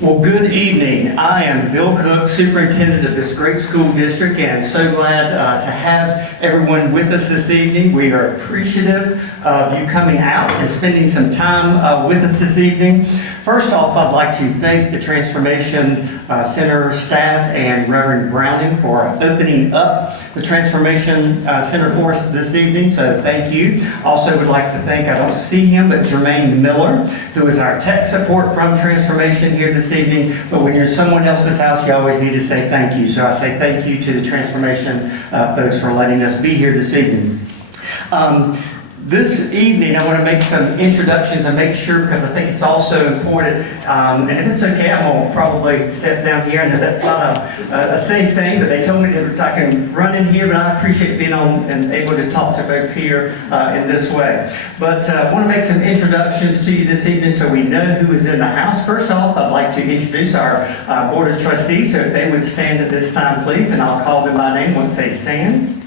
Well, good evening. I am Bill Cook, superintendent of this great school district, and so glad to have everyone with us this evening. We are appreciative of you coming out and spending some time with us this evening. First off, I'd like to thank the Transformation Center staff and Reverend Browning for opening up the Transformation Center for us this evening, so thank you. Also would like to thank, I don't see him, but Jermaine Miller, who is our tech support from Transformation here this evening. But when you're in someone else's house, you always need to say thank you. So I say thank you to the Transformation folks for letting us be here this evening. This evening, I want to make some introductions and make sure, because I think it's also important, and if it's okay, I'm going to probably step down here. I know that's not a safe thing, but they told me that I can run in here, but I appreciate being on and able to talk to folks here in this way. But I want to make some introductions to you this evening so we know who is in the house. First off, I'd like to introduce our Board of Trustees, so if they would stand at this time, please, and I'll call them by name once they stand.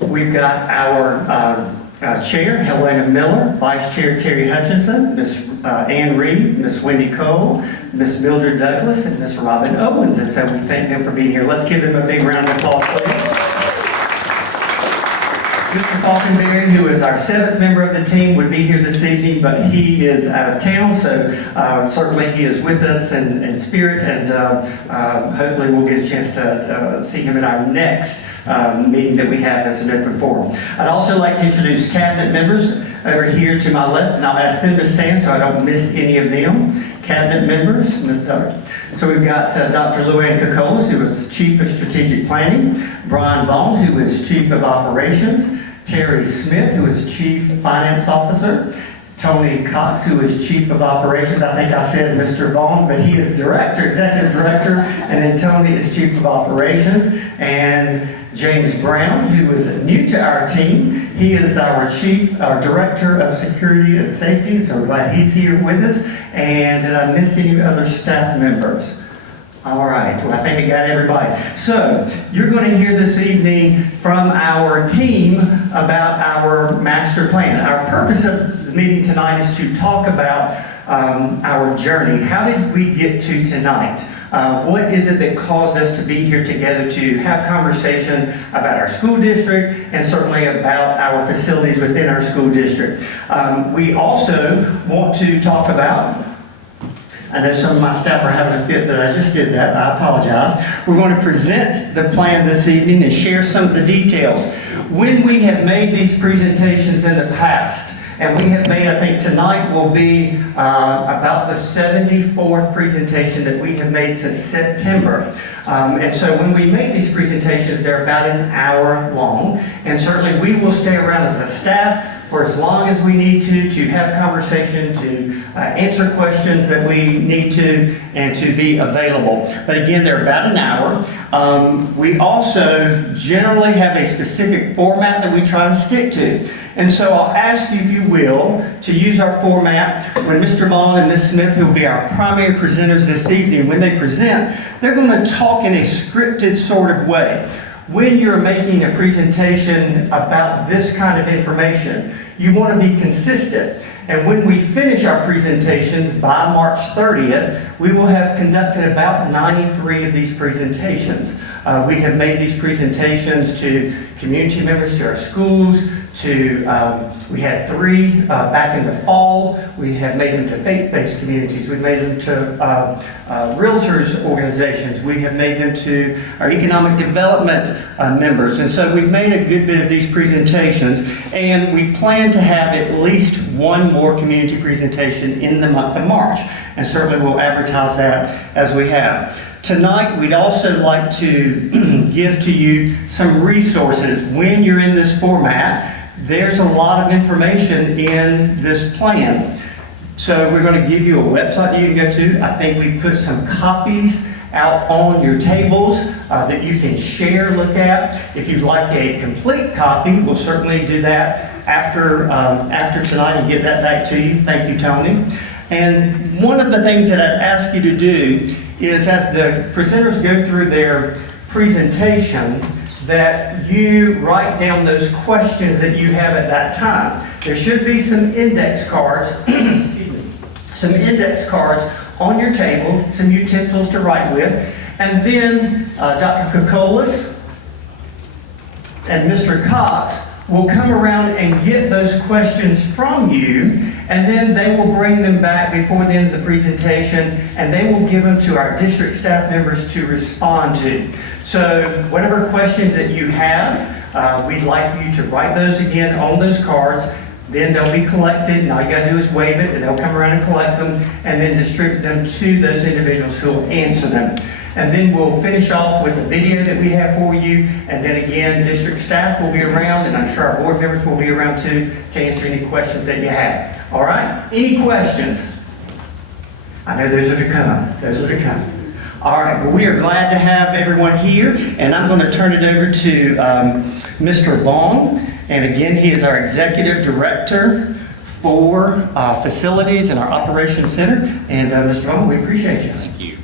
We've got our Chair, Helena Miller, Vice Chair Terry Hutchinson, Ms. Ann Reed, Ms. Wendy Cole, Ms. Mildred Douglas, and Ms. Robin Owens. And so we thank them for being here. Let's give them a big round of applause, please. Mr. Falkenberry, who is our 7th member of the team, would be here this evening, but he is out of town, so certainly he is with us in spirit, and hopefully we'll get a chance to see him at our next meeting that we have as an open forum. I'd also like to introduce cabinet members over here to my left, and I'll ask them to stand so I don't miss any of them. Cabinet members, Ms. Dr. So we've got Dr. Luann Kokolas, who is Chief of Strategic Planning, Brian Vaughn, who is Chief of Operations, Terry Smith, who is Chief Finance Officer, Tony Cox, who is Chief of Operations. I think I said Mr. Vaughn, but he is Director, Executive Director, and then Tony is Chief of Operations, and James Brown, who is new to our team. He is our Director of Security and Safety, so we're glad he's here with us. And did I miss any other staff members? All right, well, I think I got everybody. So, you're going to hear this evening from our team about our master plan. Our purpose of the meeting tonight is to talk about our journey. How did we get to tonight? What is it that caused us to be here together to have conversation about our school district and certainly about our facilities within our school district? We also want to talk about, I know some of my staff are having a fit that I just did that, I apologize. We're going to present the plan this evening and share some of the details. When we have made these presentations in the past, and we have made, I think tonight will be about the 74th presentation that we have made since September. And so when we make these presentations, they're about an hour long. And certainly we will stay around as a staff for as long as we need to have conversation, to answer questions that we need to, and to be available. But again, they're about an hour. We also generally have a specific format that we try and stick to. And so I'll ask you, if you will, to use our format. When Mr. Vaughn and Ms. Smith, who will be our primary presenters this evening, when they present, they're going to talk in a scripted sort of way. When you're making a presentation about this kind of information, you want to be consistent. And when we finish our presentations by March 30th, we will have conducted about 93 of these presentations. We have made these presentations to community members, to our schools, we had 3 back in the fall. We have made them to faith-based communities. We've made them to realtors organizations. We have made them to our economic development members. And so we've made a good bit of these presentations, and we plan to have at least one more community presentation in the month of March. And certainly we'll advertise that as we have. Tonight, we'd also like to give to you some resources. When you're in this format, there's a lot of information in this plan. So we're going to give you a website that you can go to. I think we've put some copies out on your tables that you can share, look at. If you'd like a complete copy, we'll certainly do that after tonight and get that back to you. Thank you, Tony. And one of the things that I'd ask you to do is, as the presenters go through their presentation, that you write down those questions that you have at that time. There should be some index cards some index cards on your table, some utensils to write with, and then Dr. Kokolas and Mr. Cox will come around and get those questions from you, and then they will bring them back before the end of the presentation, and they will give them to our district staff members to respond to. So whatever questions that you have, we'd like you to write those again on those cards. Then they'll be collected, and all you gotta do is wave it, and they'll come around and collect them, and then distribute them to those individuals who will answer them. And then we'll finish off with a video that we have for you, and then again, district staff will be around, and I'm sure our board members will be around too, to answer any questions that you have. All right? Any questions? I know those are to come. Those are to come. All right, well, we are glad to have everyone here, and I'm going to turn it over to Mr. Vaughn. And again, he is our Executive Director for Facilities in our Operations Center. And Mr. Vaughn, we appreciate you. Thank you.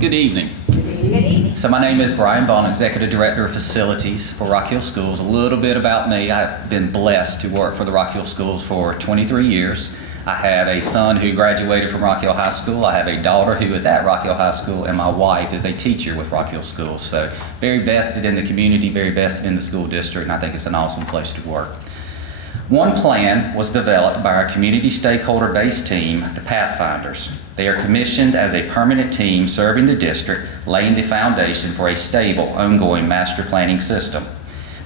Good evening. Good evening. So my name is Brian Vaughn, Executive Director of Facilities for Rock Hill Schools. A little bit about me. I've been blessed to work for the Rock Hill Schools for 23 years. I have a son who graduated from Rock Hill High School. I have a daughter who is at Rock Hill High School, and my wife is a teacher with Rock Hill Schools. So very vested in the community, very vested in the school district, and I think it's an awesome place to work. One plan was developed by our community stakeholder-based team, the Pathfinders. They are commissioned as a permanent team serving the district, laying the foundation for a stable, ongoing master planning system.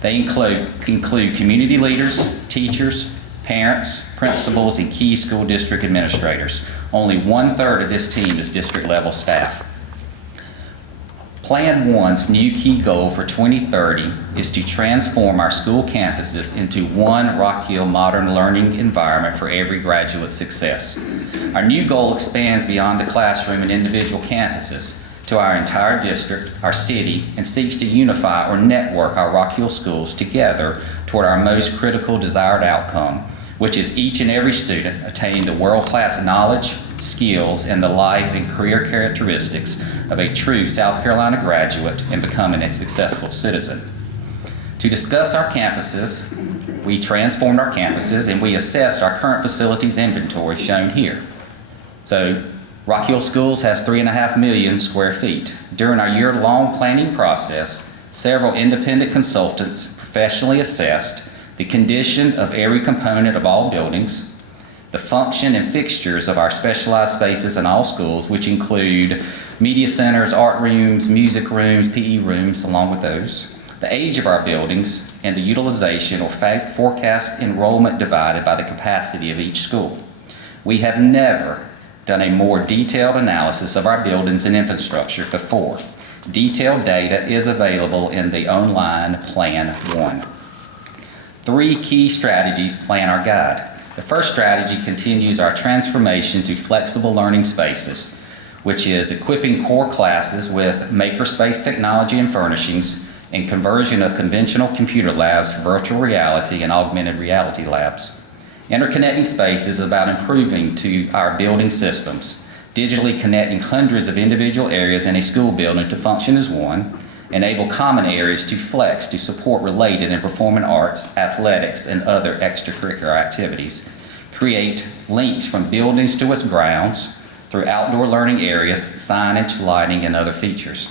They include community leaders, teachers, parents, principals, and key school district administrators. Only 1/3 of this team is district-level staff. Plan 1's new key goal for 2030 is to transform our school campuses into one Rock Hill modern learning environment for every graduate's success. Our new goal expands beyond the classroom and individual campuses to our entire district, our city, and seeks to unify or network our Rock Hill schools together toward our most critical desired outcome, which is each and every student attaining the world-class knowledge, skills, and the life and career characteristics of a true South Carolina graduate and becoming a successful citizen. To discuss our campuses, we transformed our campuses and we assessed our current facilities inventory shown here. So Rock Hill Schools has 3.5 million square feet. During our year-long planning process, several independent consultants professionally assessed the condition of every component of all buildings, the function and fixtures of our specialized spaces in all schools, which include media centers, art rooms, music rooms, PE rooms, along with those, the age of our buildings, and the utilization or forecast enrollment divided by the capacity of each school. We have never done a more detailed analysis of our buildings and infrastructure before. Detailed data is available in the online Plan 1. 3 key strategies plan our guide. The first strategy continues our transformation to flexible learning spaces, which is equipping core classes with makerspace technology and furnishings and conversion of conventional computer labs to virtual reality and augmented reality labs. Interconnecting space is about improving to our building systems, digitally connecting hundreds of individual areas in a school building to function as one, enable common areas to flex to support related and performing arts, athletics, and other extracurricular activities, create links from buildings to its grounds through outdoor learning areas, signage, lighting, and other features.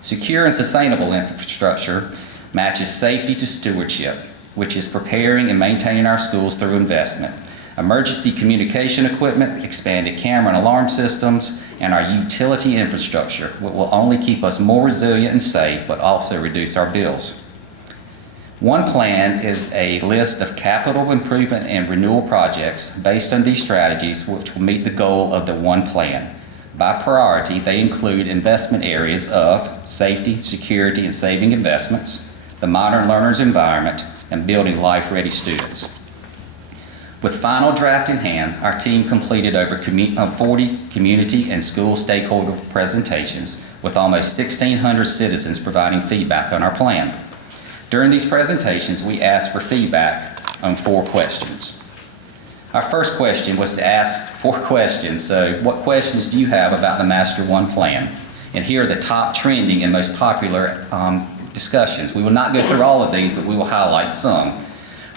Secure and sustainable infrastructure matches safety to stewardship, which is preparing and maintaining our schools through investment. Emergency communication equipment, expanded camera and alarm systems, and our utility infrastructure will only keep us more resilient and safe, but also reduce our bills. One plan is a list of capital improvement and renewal projects based on these strategies, which will meet the goal of the one plan. By priority, they include investment areas of safety, security, and saving investments, the modern learner's environment, and building life-ready students. With final draft in hand, our team completed over 40 community and school stakeholder presentations with almost 1,600 citizens providing feedback on our plan. During these presentations, we asked for feedback on 4 questions. Our first question was to ask 4 questions. So what questions do you have about the Master One plan? And here are the top trending and most popular discussions. We will not go through all of these, but we will highlight some.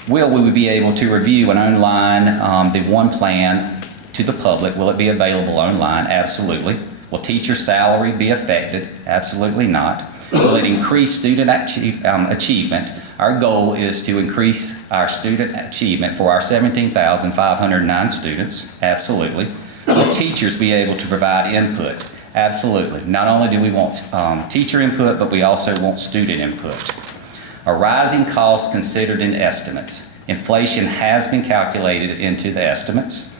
Will we be able to review and online the one plan to the public. Will it be available online? Absolutely. Will teacher salary be affected? Absolutely not. Will it increase student achievement? Our goal is to increase our student achievement for our 17,509 students. Absolutely. Will teachers be able to provide input? Absolutely. Not only do we want teacher input, but we also want student input. Are rising costs considered in estimates? Inflation has been calculated into the estimates.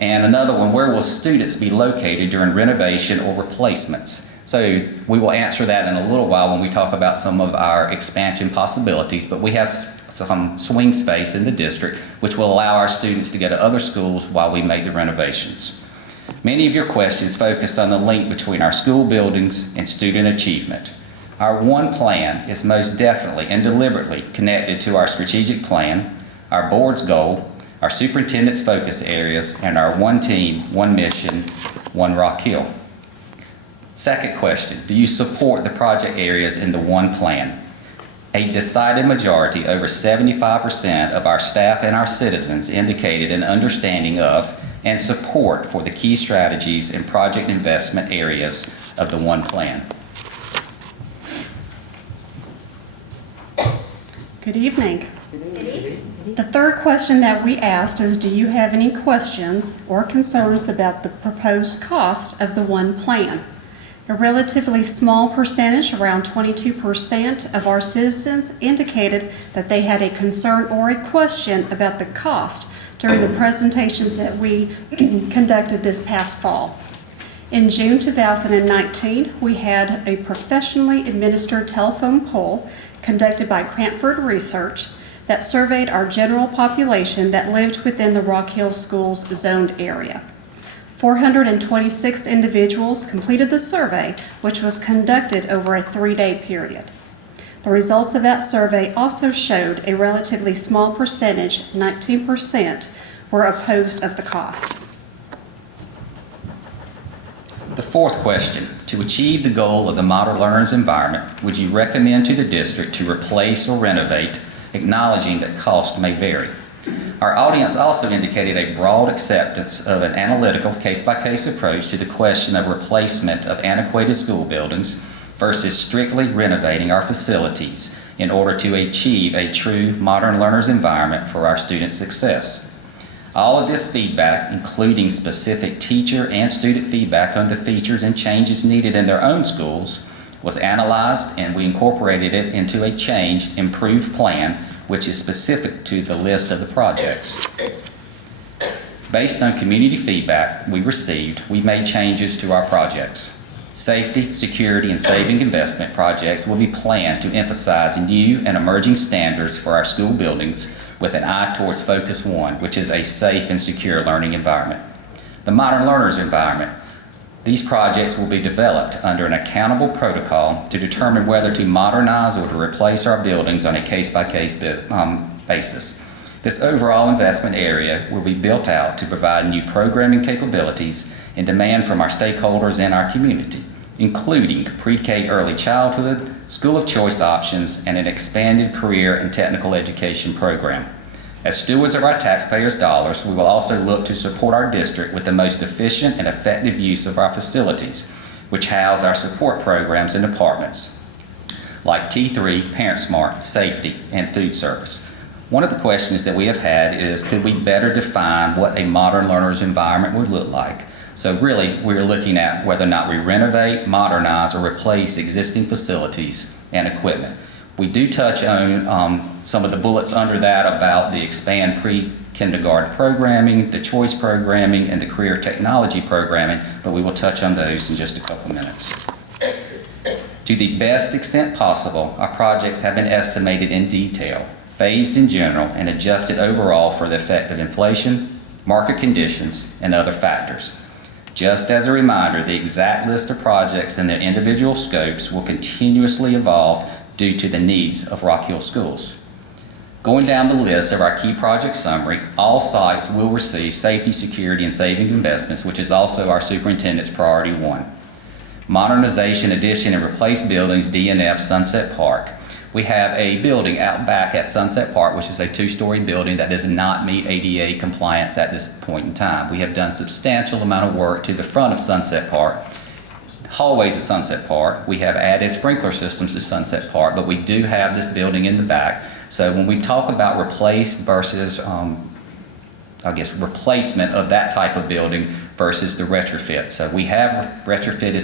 And another one, where will students be located during renovation or replacements? So we will answer that in a little while when we talk about some of our expansion possibilities, but we have some swing space in the district which will allow our students to go to other schools while we make the renovations. Many of your questions focused on the link between our school buildings and student achievement. Our one plan is most definitely and deliberately connected to our strategic plan, our board's goal, our superintendent's focus areas, and our one team, one mission, one Rock Hill. Second question, do you support the project areas in the one plan? A decided majority, over 75% of our staff and our citizens indicated an understanding of and support for the key strategies and project investment areas of the one plan. Good evening. The third question that we asked is, do you have any questions or concerns about the proposed cost of the one plan? A relatively small percentage, around 22% of our citizens, indicated that they had a concern or a question about the cost during the presentations that we conducted this past fall. In June 2019, we had a professionally administered telephone poll conducted by Cranford Research that surveyed our general population that lived within the Rock Hill Schools zoned area. 426 individuals completed the survey, which was conducted over a 3-day period. The results of that survey also showed a relatively small percentage, 19%, were opposed of the cost. The fourth question, to achieve the goal of the model learner's environment, would you recommend to the district to replace or renovate, acknowledging that cost may vary? Our audience also indicated a broad acceptance of an analytical case-by-case approach to the question of replacement of antiquated school buildings versus strictly renovating our facilities in order to achieve a true modern learner's environment for our student success. All of this feedback, including specific teacher and student feedback on the features and changes needed in their own schools, was analyzed, and we incorporated it into a changed, improved plan, which is specific to the list of the projects. Based on community feedback we received, we made changes to our projects. Safety, security, and saving investment projects will be planned to emphasize new and emerging standards for our school buildings with an eye towards Focus 1, which is a safe and secure learning environment. The modern learner's environment. These projects will be developed under an accountable protocol to determine whether to modernize or to replace our buildings on a case-by-case basis. This overall investment area will be built out to provide new programming capabilities and demand from our stakeholders and our community, including pre-K early childhood, school of choice options, and an expanded career and technical education program. As stewards of our taxpayers' dollars, we will also look to support our district with the most efficient and effective use of our facilities, which house our support programs and departments, like T3, ParentSmart, Safety, and Food Service. One of the questions that we have had is, could we better define what a modern learner's environment would look like? So really, we're looking at whether or not we renovate, modernize, or replace existing facilities and equipment. We do touch on some of the bullets under that about the expand pre-kindergarten programming, the choice programming, and the career technology programming, but we will touch on those in just a couple minutes. To the best extent possible, our projects have been estimated in detail, phased in general, and adjusted overall for the effect of inflation, market conditions, and other factors. Just as a reminder, the exact list of projects and their individual scopes will continuously evolve due to the needs of Rock Hill Schools. Going down the list of our key project summary, all sites will receive safety, security, and saving investments, which is also our superintendent's priority 1. Modernization, addition, and replace buildings, DNF, Sunset Park. We have a building out back at Sunset Park, which is a two-story building that does not meet ADA compliance at this point in time. We have done substantial amount of work to the front of Sunset Park, hallways of Sunset Park. We have added sprinkler systems to Sunset Park, but we do have this building in the back. So when we talk about replace versus, replacement of that type of building versus the retrofit. So we have retrofitted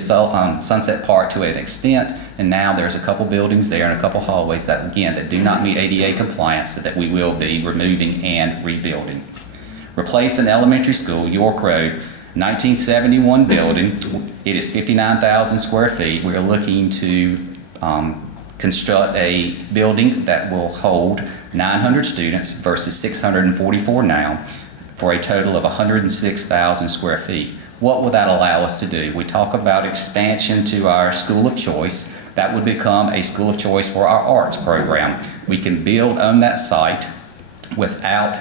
Sunset Park to an extent, and now there's a couple buildings there and a couple hallways that, again, that do not meet ADA compliance that we will be removing and rebuilding. Replace an elementary school, York Road, 1971 building. It is 59,000 square feet. We are looking to construct a building that will hold 900 students versus 644 now, for a total of 106,000 square feet. What will that allow us to do? We talk about expansion to our school of choice. That would become a school of choice for our arts program. We can build on that site without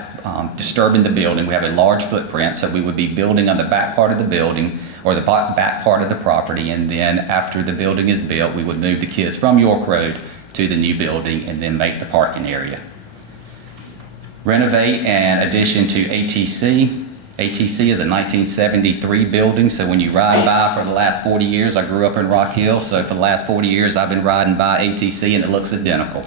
disturbing the building. We have a large footprint, so we would be building on the back part of the building or the back part of the property, and then after the building is built, we would move the kids from York Road to the new building and then make the parking area. Renovate and addition to ATC. ATC is a 1973 building, so when you ride by for the last 40 years, I grew up in Rock Hill, so for the last 40 years I've been riding by ATC and it looks identical.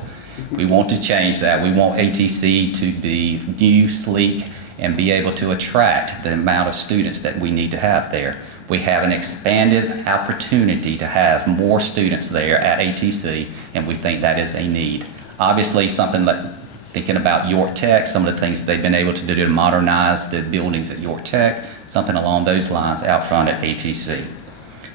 We want to change that. We want ATC to be new, sleek, and be able to attract the amount of students that we need to have there. We have an expanded opportunity to have more students there at ATC, and we think that is a need. Obviously, something that thinking about York Tech, some of the things that they've been able to do to modernize the buildings at York Tech, something along those lines out front at ATC.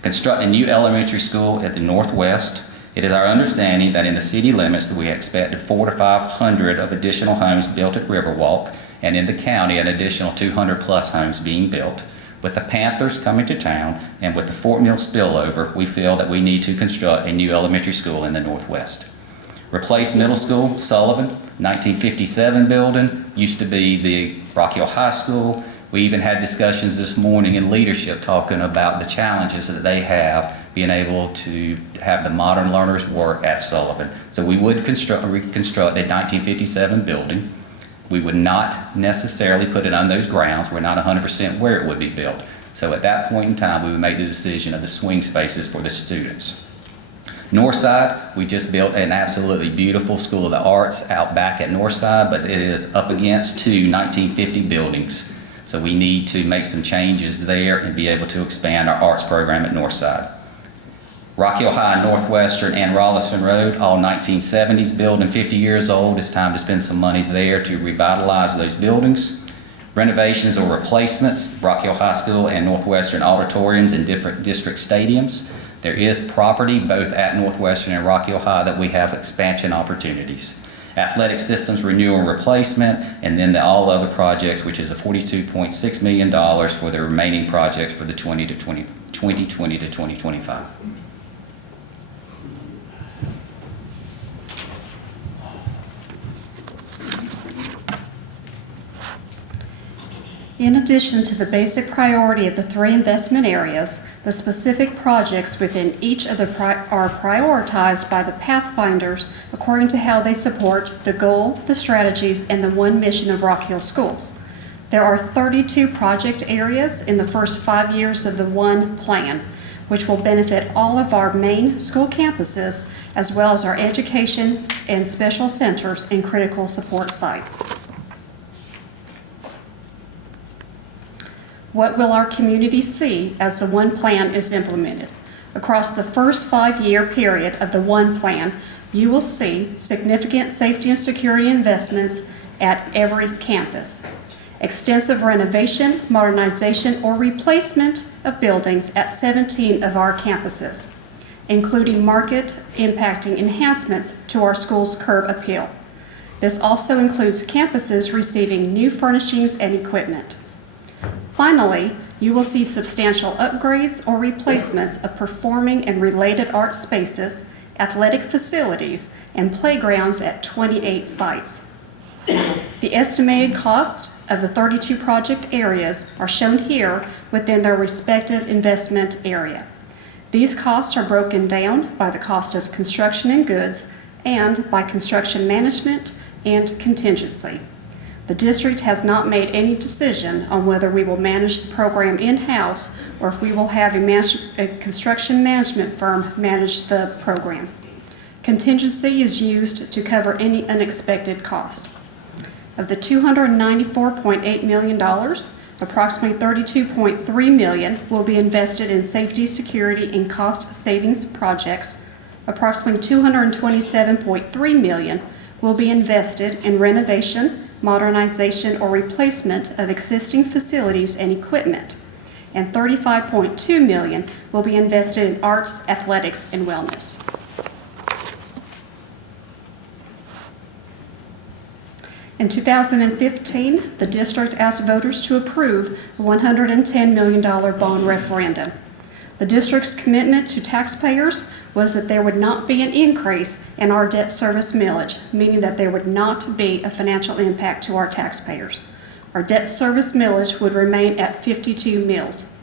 Construct a new elementary school at the Northwest. It is our understanding that in the city limits that we expect 400 to 500 of additional homes built at Riverwalk, and in the county an additional 200 plus homes being built. With the Panthers coming to town and with the Fort Mill spillover, we feel that we need to construct a new elementary school in the Northwest. Replace middle school, Sullivan, 1957 building, used to be the Rock Hill High School. We even had discussions this morning in leadership talking about the challenges that they have being able to have the modern learners work at Sullivan. So we would reconstruct a 1957 building. We would not necessarily put it on those grounds. We're not 100% where it would be built. So at that point in time, we would make the decision of the swing spaces for the students. Northside, we just built an absolutely beautiful School of the Arts out back at Northside, but it is up against two 1950 buildings. So we need to make some changes there and be able to expand our arts program at Northside. Rock Hill High, Northwestern, and Rolliston Road, all 1970s building, 50 years old. It's time to spend some money there to revitalize those buildings. Renovations or replacements, Rock Hill High School and Northwestern auditoriums in different district stadiums. There is property both at Northwestern and Rock Hill High that we have expansion opportunities. Athletic systems renewal and replacement, and then the all other projects, which is a $42.6 million for the remaining projects for the 2020 to 2025. In addition to the basic priority of the three investment areas, the specific projects within each of the are prioritized by the Pathfinders according to how they support the goal, the strategies, and the one mission of Rock Hill Schools. There are 32 project areas in the first 5 years of the one plan, which will benefit all of our main school campuses, as well as our education and special centers and critical support sites. What will our community see as the one plan is implemented? Across the first 5-year period of the one plan, you will see significant safety and security investments at every campus. Extensive renovation, modernization, or replacement of buildings at 17 of our campuses, including market-impacting enhancements to our school's curb appeal. This also includes campuses receiving new furnishings and equipment. Finally, you will see substantial upgrades or replacements of performing and related art spaces, athletic facilities, and playgrounds at 28 sites. The estimated cost of the 32 project areas are shown here within their respective investment area. These costs are broken down by the cost of construction and goods, and by construction management and contingency. The district has not made any decision on whether we will manage the program in-house or if we will have a construction management firm manage the program. Contingency is used to cover any unexpected cost. Of the $294.8 million, approximately $32.3 million will be invested in safety, security, and cost savings projects. Approximately $227.3 million will be invested in renovation, modernization, or replacement of existing facilities and equipment. And $35.2 million will be invested in arts, athletics, and wellness. In 2015, the district asked voters to approve a $110 million bond referendum. The district's commitment to taxpayers was that there would not be an increase in our debt service millage, meaning that there would not be a financial impact to our taxpayers. Our debt service millage would remain at 52 mills.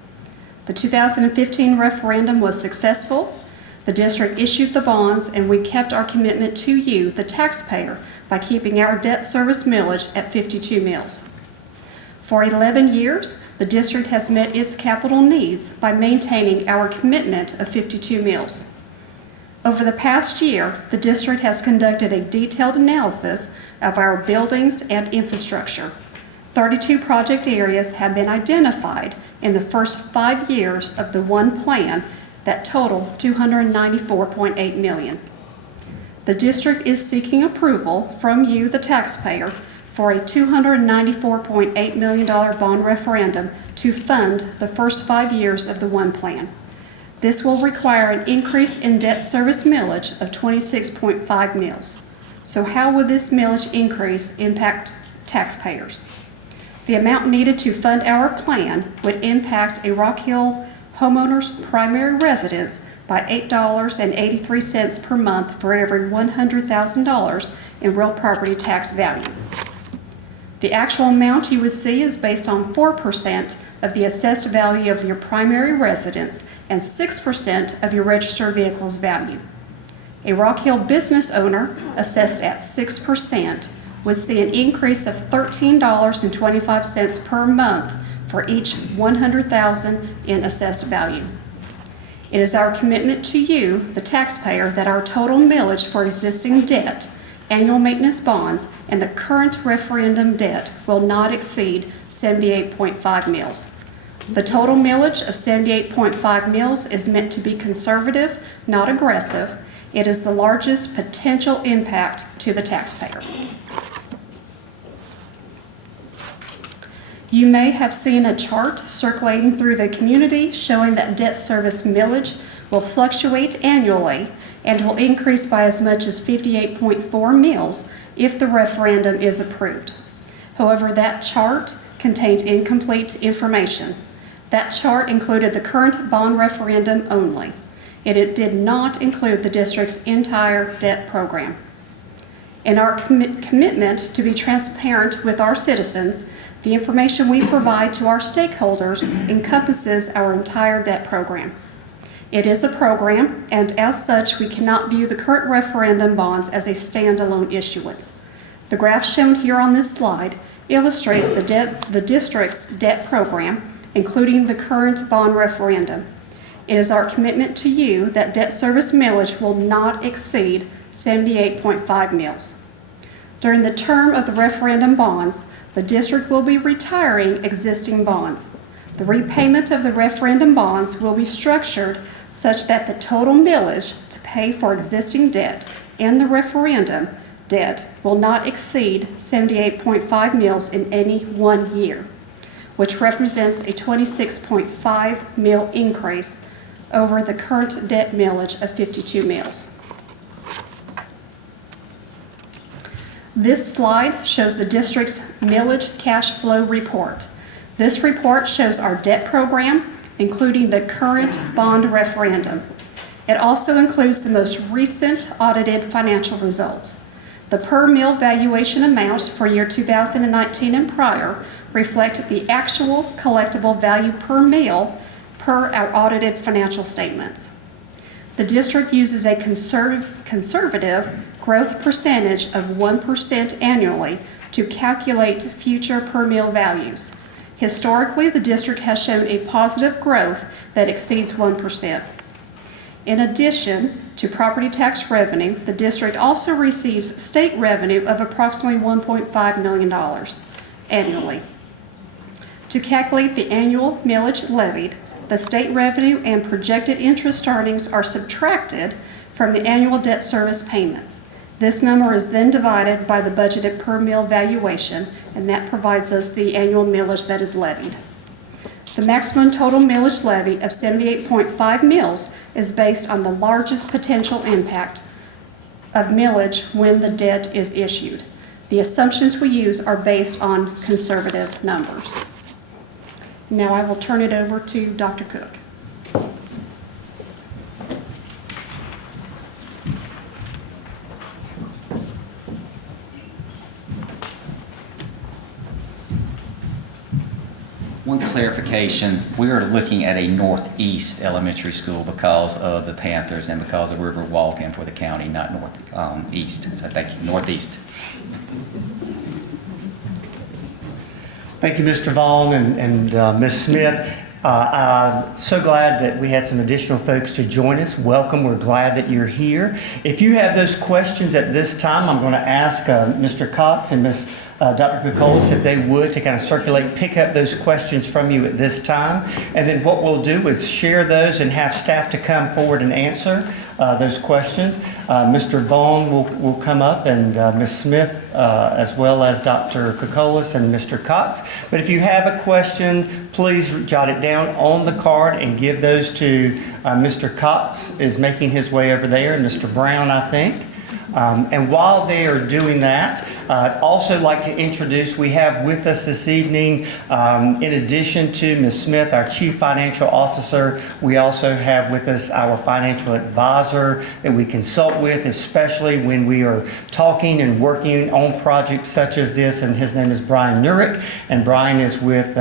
The 2015 referendum was successful. The district issued the bonds, and we kept our commitment to you, the taxpayer, by keeping our debt service millage at 52 mills. For 11 years, the district has met its capital needs by maintaining our commitment of 52 mills. Over the past year, the district has conducted a detailed analysis of our buildings and infrastructure. 32 project areas have been identified in the first 5 years of the one plan that total $294.8 million. The district is seeking approval from you, the taxpayer, for a $294.8 million bond referendum to fund the first 5 years of the one plan. This will require an increase in debt service millage of 26.5 mills. So how will this millage increase impact taxpayers? The amount needed to fund our plan would impact a Rock Hill homeowner's primary residence by $8.83 per month for every $100,000 in real property tax value. The actual amount you would see is based on 4% of the assessed value of your primary residence and 6% of your registered vehicle's value. A Rock Hill business owner assessed at 6% would see an increase of $13.25 per month for each $100,000 in assessed value. It is our commitment to you, the taxpayer, that our total millage for existing debt, annual maintenance bonds, and the current referendum debt will not exceed 78.5 mills. The total millage of 78.5 mills is meant to be conservative, not aggressive. It is the largest potential impact to the taxpayer. You may have seen a chart circulating through the community showing that debt service millage will fluctuate annually and will increase by as much as 58.4 mills if the referendum is approved. However, that chart contained incomplete information. That chart included the current bond referendum only. It did not include the district's entire debt program. In our commitment to be transparent with our citizens, the information we provide to our stakeholders encompasses our entire debt program. It is a program, and as such, we cannot view the current referendum bonds as a standalone issuance. The graph shown here on this slide illustrates the district's debt program, including the current bond referendum. It is our commitment to you that debt service millage will not exceed 78.5 mills. During the term of the referendum bonds, the district will be retiring existing bonds. The repayment of the referendum bonds will be structured such that the total millage to pay for existing debt and the referendum debt will not exceed 78.5 mills in any 1 year, which represents a 26.5 mil increase over the current debt millage of 52 mills. This slide shows the district's millage cash flow report. This report shows our debt program, including the current bond referendum. It also includes the most recent audited financial results. The per mill valuation amounts for year 2019 and prior reflect the actual collectible value per mill per our audited financial statements. The district uses a conservative growth percentage of 1% annually to calculate future per meal values. Historically, the district has shown a positive growth that exceeds 1%. In addition to property tax revenue, the district also receives state revenue of approximately $1.5 million annually. To calculate the annual millage levied, the state revenue and projected interest earnings are subtracted from the annual debt service payments. This number is then divided by the budgeted per meal valuation, and that provides us the annual millage that is levied. The maximum total millage levy of 78.5 mills is based on the largest potential impact of millage when the debt is issued. The assumptions we use are based on conservative numbers. Now I will turn it over to Dr. Cook. One clarification, we are looking at a northeast elementary school because of the Panthers and because of River Walk-in for the county, not northeast. So thank you, northeast. Thank you, Mr. Vaughn and Ms. Smith. I'm so glad that we had some additional folks to join us. Welcome. We're glad that you're here. If you have those questions at this time, I'm going to ask Mr. Cox and Ms. Dr. Kokolas, if they would, to kind of circulate, pick up those questions from you at this time. And then what we'll do is share those and have staff to come forward and answer those questions. Mr. Vaughn will come up, and Ms. Smith, as well as Dr. Kokolas and Mr. Cox. But if you have a question, please jot it down on the card and give those to Mr. Cox is making his way over there, and Mr. Brown, I think. And while they are doing that, I'd also like to introduce, we have with us this evening, in addition to Ms. Smith, our Chief Financial Officer, we also have with us our financial advisor that we consult with, especially when we are talking and working on projects such as this, and his name is Brian Nurick, and Brian is with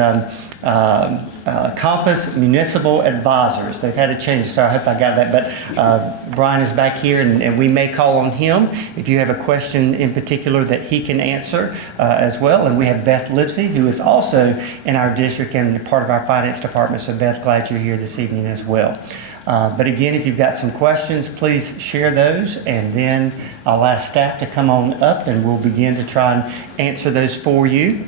Compass Municipal Advisors. They've had a change, so I hope I got that. But Brian is back here, and we may call on him if you have a question in particular that he can answer as well. And we have Beth Livesey, who is also in our district and part of our finance department. So Beth, glad you're here this evening as well. But again, if you've got some questions, please share those, and then I'll ask staff to come on up, and we'll begin to try and answer those for you.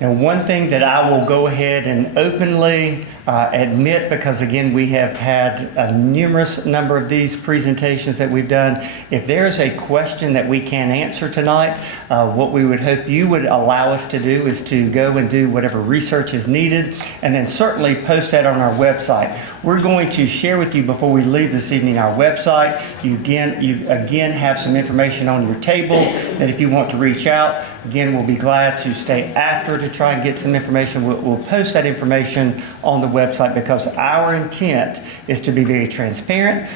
Now, one thing that I will go ahead and openly admit, because again, we have had a numerous number of these presentations that we've done. If there's a question that we can't answer tonight, what we would hope you would allow us to do is to go and do whatever research is needed, and then certainly post that on our website. We're going to share with you before we leave this evening our website. You again have some information on your table that if you want to reach out, again, we'll be glad to stay after to try and get some information. We'll post that information on the website because our intent is to be very transparent.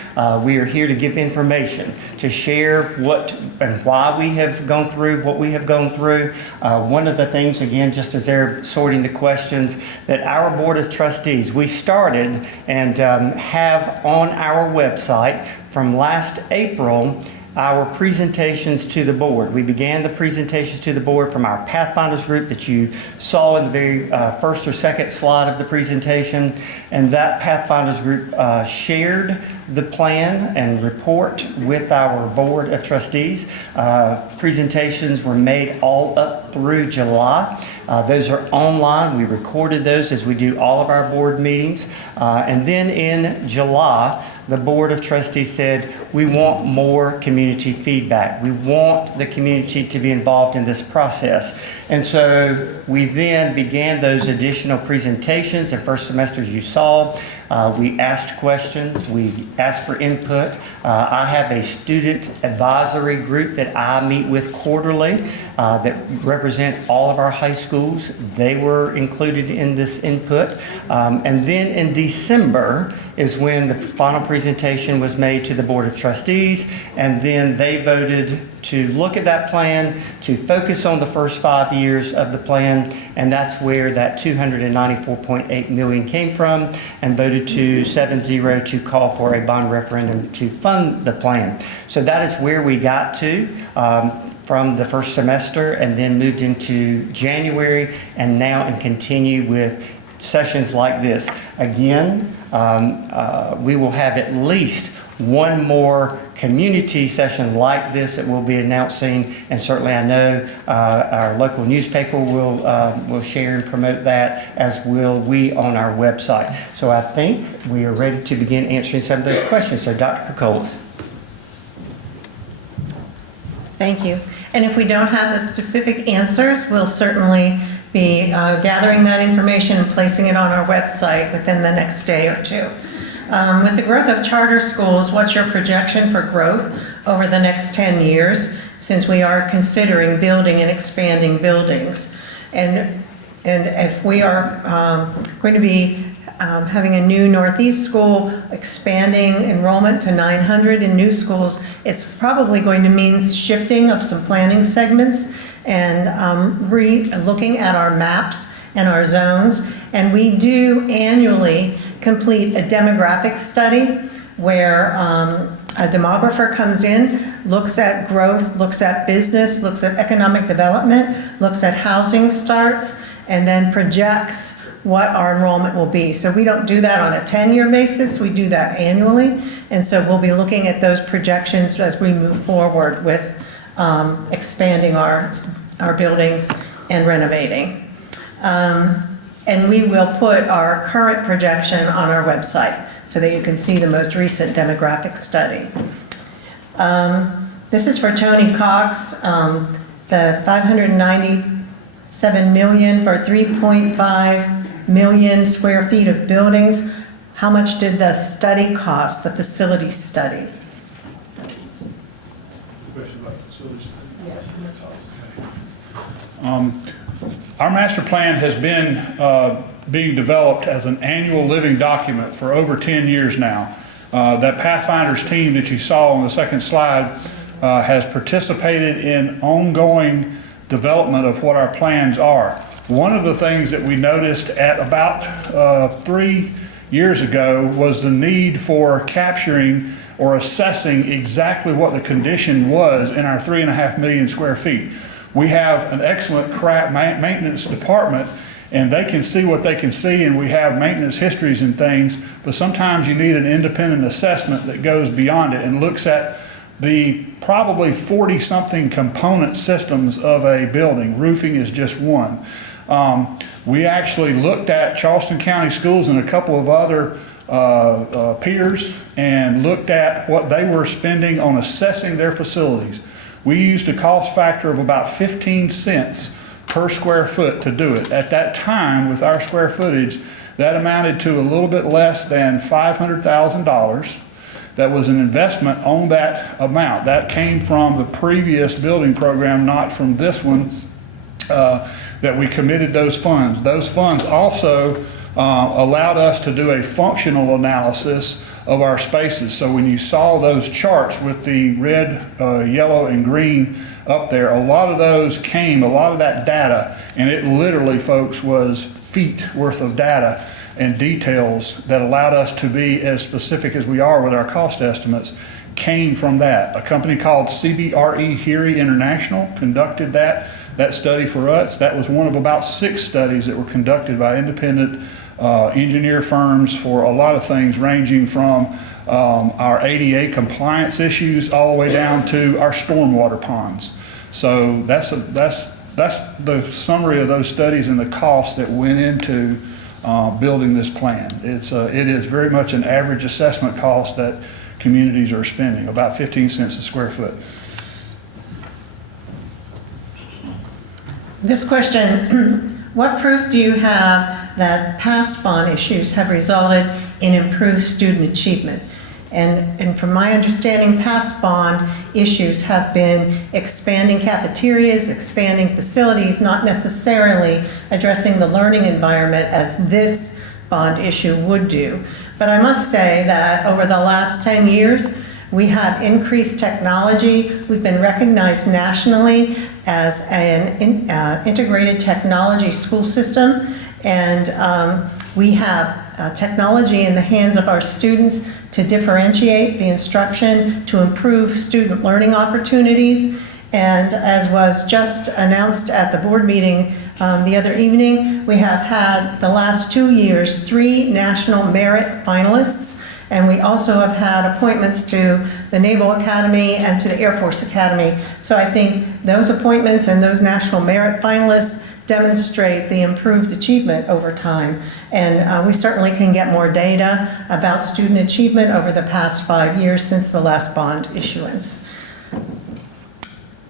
We are here to give information, to share what and why we have gone through what we have gone through. One of the things, again, just as they're sorting the questions, that our Board of Trustees, we started and have on our website from last April our presentations to the board. We began the presentations to the board from our Pathfinders group that you saw in the very first or second slide of the presentation. And that Pathfinders group shared the plan and report with our Board of Trustees. Presentations were made all up through July. Those are online. We recorded those as we do all of our board meetings. And then in July, the Board of Trustees said, we want more community feedback. We want the community to be involved in this process. And so we then began those additional presentations. The first semester, as you saw, we asked questions. We asked for input. I have a student advisory group that I meet with quarterly that represent all of our high schools. They were included in this input. And then in December, is when the final presentation was made to the Board of Trustees, and then they voted to look at that plan, to focus on the first 5 years of the plan, and that's where that $294.8 million came from, and voted to 7-0 to call for a bond referendum to fund the plan. So that is where we got to from the first semester, and then moved into January, and now and continue with sessions like this. Again, we will have at least one more community session like this that we'll be announcing, and certainly I know our local newspaper will share and promote that, as will we on our website. So I think we are ready to begin answering some of those questions. So Dr. Kokolas. Thank you. And if we don't have the specific answers, we'll certainly be gathering that information and placing it on our website within the next day or two. With the growth of charter schools, what's your projection for growth over the next 10 years, since we are considering building and expanding buildings? And if we are going to be having a new Northeast school, expanding enrollment to 900 in new schools, it's probably going to mean shifting of some planning segments and looking at our maps and our zones. And we do annually complete a demographic study where a demographer comes in, looks at growth, looks at business, looks at economic development, looks at housing starts, and then projects what our enrollment will be. So we don't do that on a 10-year basis, we do that annually. And so we'll be looking at those projections as we move forward with expanding our buildings and renovating. And we will put our current projection on our website so that you can see the most recent demographic study. This is for Tony Cox, the $597 million for 3.5 million square feet of buildings. How much did the study cost, the facility study? Question about facilities. Our master plan has been being developed as an annual living document for over 10 years now. That Pathfinders team that you saw on the second slide has participated in ongoing development of what our plans are. One of the things that we noticed at about 3 years ago was the need for capturing or assessing exactly what the condition was in our 3.5 million square feet. We have an excellent maintenance department, and they can see what they can see, and we have maintenance histories and things, but sometimes you need an independent assessment that goes beyond it and looks at the probably 40-something component systems of a building. Roofing is just one. We actually looked at Charleston County Schools and a couple of other peers and looked at what they were spending on assessing their facilities. We used a cost factor of about 15 cents per square foot to do it. At that time, with our square footage, that amounted to a little bit less than $500,000. That was an investment on that amount. That came from the previous building program, not from this one, that we committed those funds. Those funds also allowed us to do a functional analysis of our spaces. So when you saw those charts with the red, yellow, and green up there, a lot of those came, a lot of that data, and it literally, folks, was feet worth of data and details that allowed us to be as specific as we are with our cost estimates, came from that. A company called CBRE Heery International conducted that study for us. That was one of about 6 studies that were conducted by independent engineer firms for a lot of things, ranging from our ADA compliance issues all the way down to our stormwater ponds. So that's the summary of those studies and the cost that went into building this plan. It is very much an average assessment cost that communities are spending, about 15 cents a square foot. This question, what proof do you have that past bond issues have resulted in improved student achievement? And from my understanding, past bond issues have been expanding cafeterias, expanding facilities, not necessarily addressing the learning environment as this bond issue would do. But I must say that over the last 10 years, we have increased technology. We've been recognized nationally as an integrated technology school system, and we have technology in the hands of our students to differentiate the instruction, to improve student learning opportunities. And as was just announced at the board meeting the other evening, we have had the last 2 years 3 national merit finalists, and we also have had appointments to the Naval Academy and to the Air Force Academy. So I think those appointments and those national merit finalists demonstrate the improved achievement over time. And we certainly can get more data about student achievement over the past 5 years since the last bond issuance.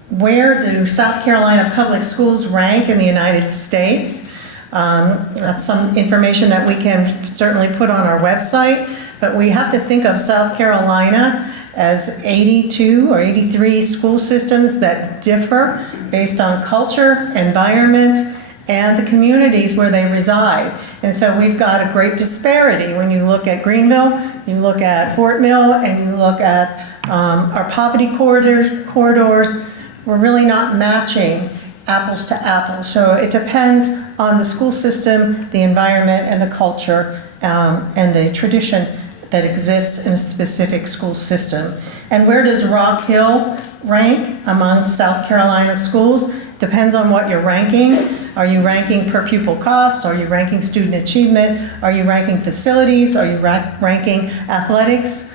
Where do South Carolina public schools rank in the United States? That's some information that we can certainly put on our website, but we have to think of South Carolina as 82 or 83 school systems that differ based on culture, environment, and the communities where they reside. And so we've got a great disparity when you look at Greenville, you look at Fort Mill, and you look at our poverty corridors. We're really not matching apples to apples. So it depends on the school system, the environment, and the culture, and the tradition that exists in a specific school system. And where does Rock Hill rank among South Carolina schools? Depends on what you're ranking. Are you ranking per pupil cost? Are you ranking student achievement? Are you ranking facilities? Are you ranking athletics?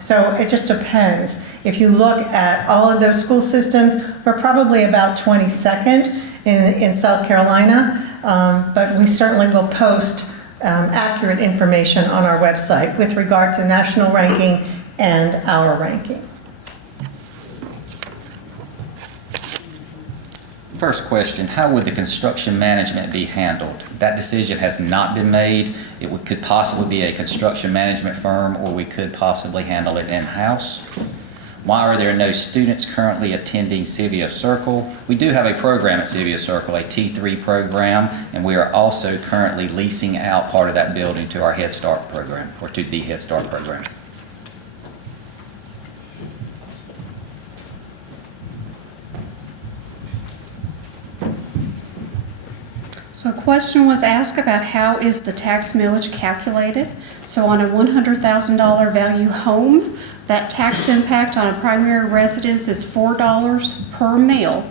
So it just depends. If you look at all of those school systems, we're probably about 22nd in South Carolina, but we certainly will post accurate information on our website with regard to national ranking and our ranking. First question, how would the construction management be handled? That decision has not been made. It could possibly be a construction management firm, or we could possibly handle it in-house. Why are there no students currently attending Sylvia Circle? We do have a program at Sylvia Circle, a T3 program, and we are also currently leasing out part of that building to our Head Start program, or to the Head Start program. So a question was asked about how is the tax millage calculated. So on a $100,000 value home, that tax impact on a primary residence is $4 per meal.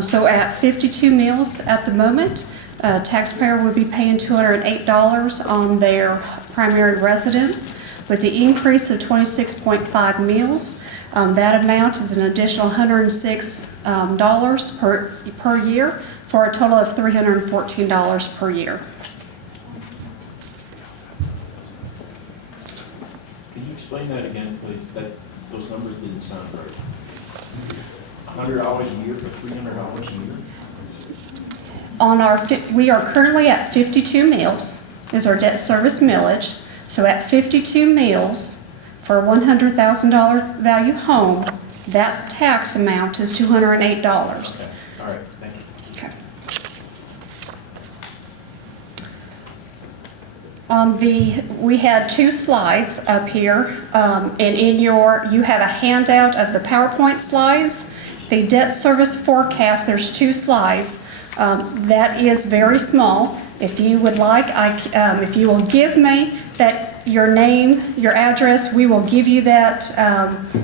So at 52 meals at the moment, a taxpayer would be paying $208 on their primary residence. With the increase of 26.5 meals, that amount is an additional $106 per year, for a total of $314 per year. Can you explain that again, please? Those numbers didn't sound right. $100 a year for $300 a year? We are currently at 52 meals is our debt service millage. So at 52 meals for a $100,000 value home, that tax amount is $208. Okay, all right, thank you. Okay. We had 2 slides up here, and you have a handout of the PowerPoint slides. The debt service forecast, there's 2 slides. That is very small. If you would like, if you will give me your name, your address, we will give you that.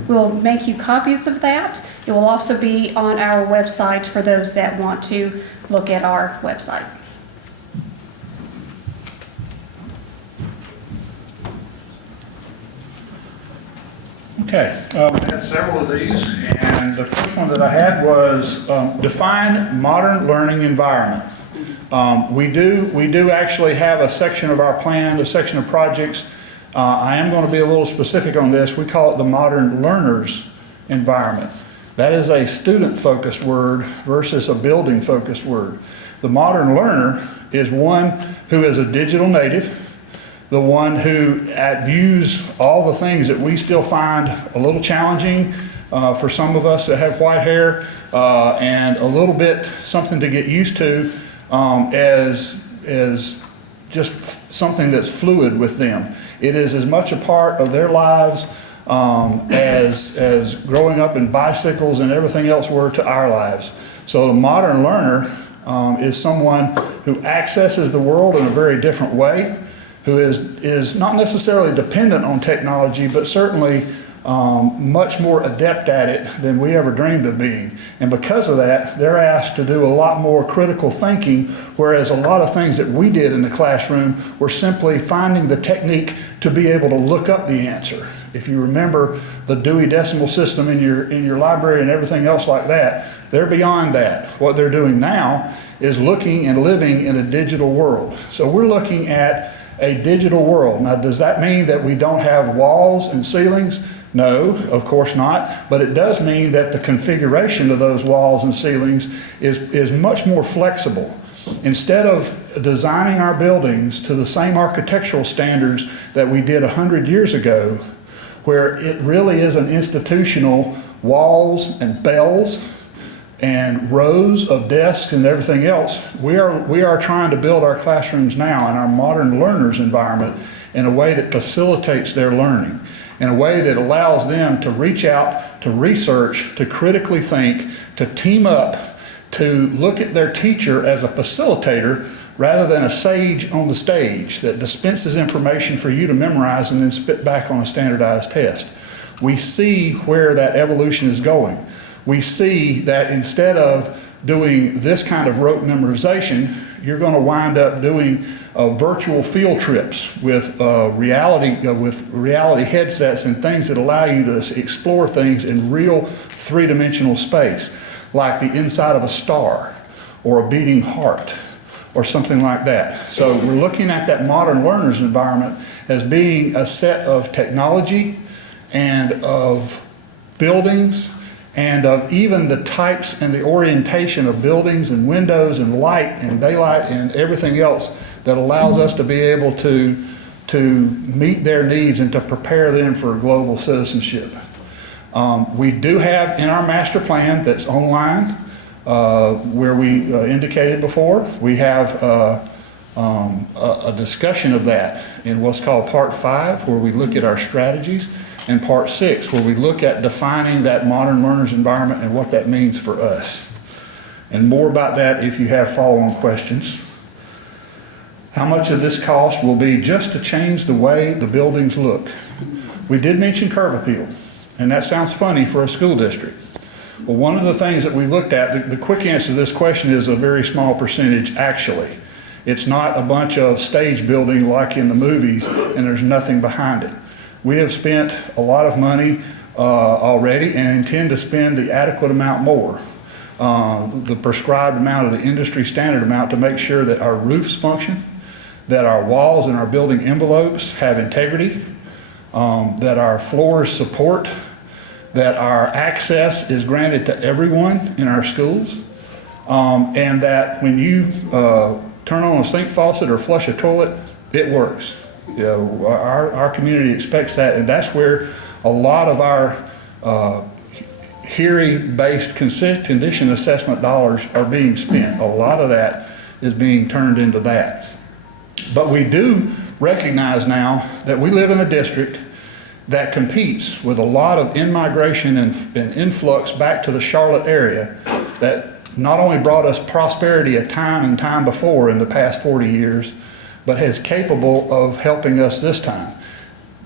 We'll make you copies of that. It will also be on our website for those that want to look at our website. Okay, we had several of these, and the first one that I had was define modern learning environment. We do actually have a section of our plan, a section of projects. I am going to be a little specific on this. We call it the modern learners environment. That is a student-focused word versus a building-focused word. The modern learner is one who is a digital native, the one who views all the things that we still find a little challenging for some of us that have white hair, and a little bit something to get used to as just something that's fluid with them. It is as much a part of their lives as growing up in bicycles and everything else were to our lives. So the modern learner is someone who accesses the world in a very different way, who is not necessarily dependent on technology, but certainly much more adept at it than we ever dreamed of being. And because of that, they're asked to do a lot more critical thinking, whereas a lot of things that we did in the classroom were simply finding the technique to be able to look up the answer. If you remember the Dewey Decimal System in your library and everything else like that, they're beyond that. What they're doing now is looking and living in a digital world. So we're looking at a digital world. Now, does that mean that we don't have walls and ceilings? No, of course not. But it does mean that the configuration of those walls and ceilings is much more flexible. Instead of designing our buildings to the same architectural standards that we did 100 years ago, where it really is an institutional walls and bells and rows of desks and everything else, we are trying to build our classrooms now in our modern learners environment in a way that facilitates their learning, in a way that allows them to reach out, to research, to critically think, to team up, to look at their teacher as a facilitator rather than a sage on the stage that dispenses information for you to memorize and then spit back on a standardized test. We see where that evolution is going. We see that instead of doing this kind of rote memorization, you're going to wind up doing virtual field trips with reality headsets and things that allow you to explore things in real three-dimensional space, like the inside of a star or a beating heart or something like that. So we're looking at that modern learner's environment as being a set of technology and of buildings and of even the types and the orientation of buildings and windows and light and daylight and everything else that allows us to be able to meet their needs and to prepare them for global citizenship. We do have in our master plan that's online, where we indicated before, we have a discussion of that in what's called Part 5, where we look at our strategies, and Part 6, where we look at defining that modern learner's environment and what that means for us. And more about that if you have follow-on questions. How much of this cost will be just to change the way the buildings look? We did mention curb appeal, and that sounds funny for a school district. Well, one of the things that we looked at, the quick answer to this question is a very small percentage actually. It's not a bunch of stage building like in the movies and there's nothing behind it. We have spent a lot of money already and intend to spend the adequate amount more, the prescribed amount of the industry standard amount, to make sure that our roofs function, that our walls and our building envelopes have integrity, that our floors support, that our access is granted to everyone in our schools, and that when you turn on a sink faucet or flush a toilet, it works. You know, our community expects that, and that's where a lot of our HERE-based condition assessment dollars are being spent. A lot of that is being turned into that. But we do recognize now that we live in a district that competes with a lot of in-migration and influx back to the Charlotte area that not only brought us prosperity a time and time before in the past 40 years, but is capable of helping us this time.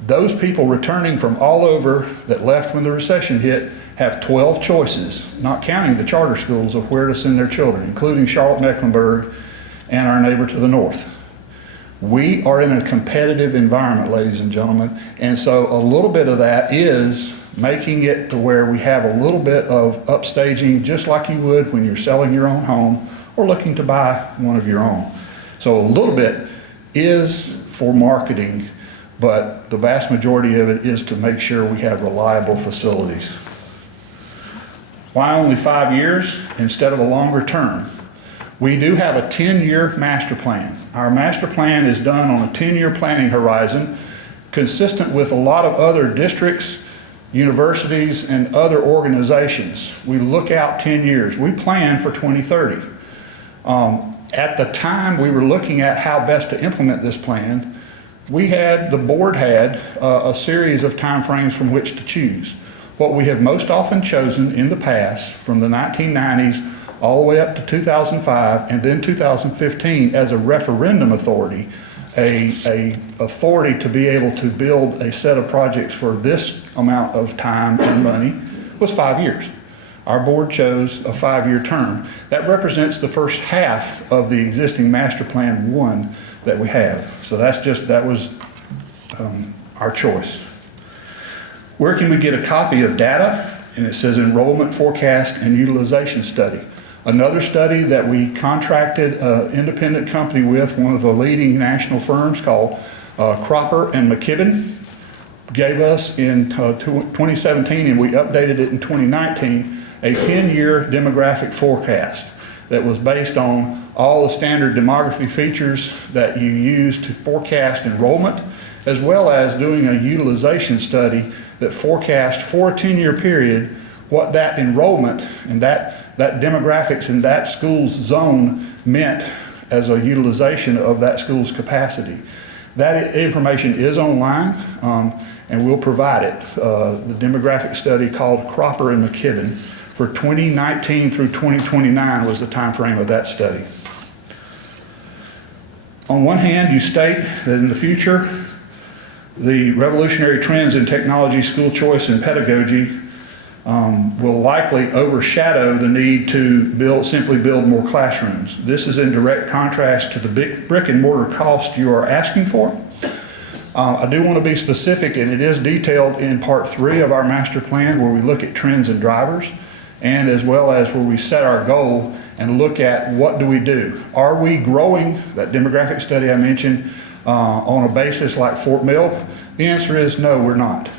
Those people returning from all over that left when the recession hit have 12 choices, not counting the charter schools, of where to send their children, including Charlotte-Mecklenburg and our neighbor to the north. We are in a competitive environment, ladies and gentlemen, and so a little bit of that is making it to where we have a little bit of upstaging, just like you would when you're selling your own home or looking to buy one of your own. So a little bit is for marketing, but the vast majority of it is to make sure we have reliable facilities. Why only 5 years instead of a longer term? We do have a 10-year master plan. Our master plan is done on a 10-year planning horizon, consistent with a lot of other districts, universities, and other organizations. We look out 10 years. We plan for 2030. At the time we were looking at how best to implement this plan, the board had a series of timeframes from which to choose. What we have most often chosen in the past, from the 1990s all the way up to 2005 and then 2015 as a referendum authority, a authority to be able to build a set of projects for this amount of time and money, was 5 years. Our board chose a 5-year term. That represents the first half of the existing Master Plan 1 that we have. So that was our choice. Where can we get a copy of data? And it says enrollment forecast and utilization study. Another study that we contracted an independent company with, one of the leading national firms called Cropper and McKibben, gave us in 2017, and we updated it in 2019, a 10-year demographic forecast that was based on all the standard demography features that you use to forecast enrollment, as well as doing a utilization study that forecast for a 10-year period what that enrollment and that demographics in that school's zone meant as a utilization of that school's capacity. That information is online, and we'll provide it. The demographic study called Cropper and McKibben for 2019 through 2029 was the time frame of that study. On one hand, you state that in the future, the revolutionary trends in technology, school choice, and pedagogy will likely overshadow the need to simply build more classrooms. This is in direct contrast to the big brick and mortar cost you are asking for. I do want to be specific, and it is detailed in part 3 of our master plan, where we look at trends and drivers, and as well as where we set our goal and look at what do we do. Are we growing, that demographic study I mentioned, on a basis like Fort Mill? The answer is no, we're not.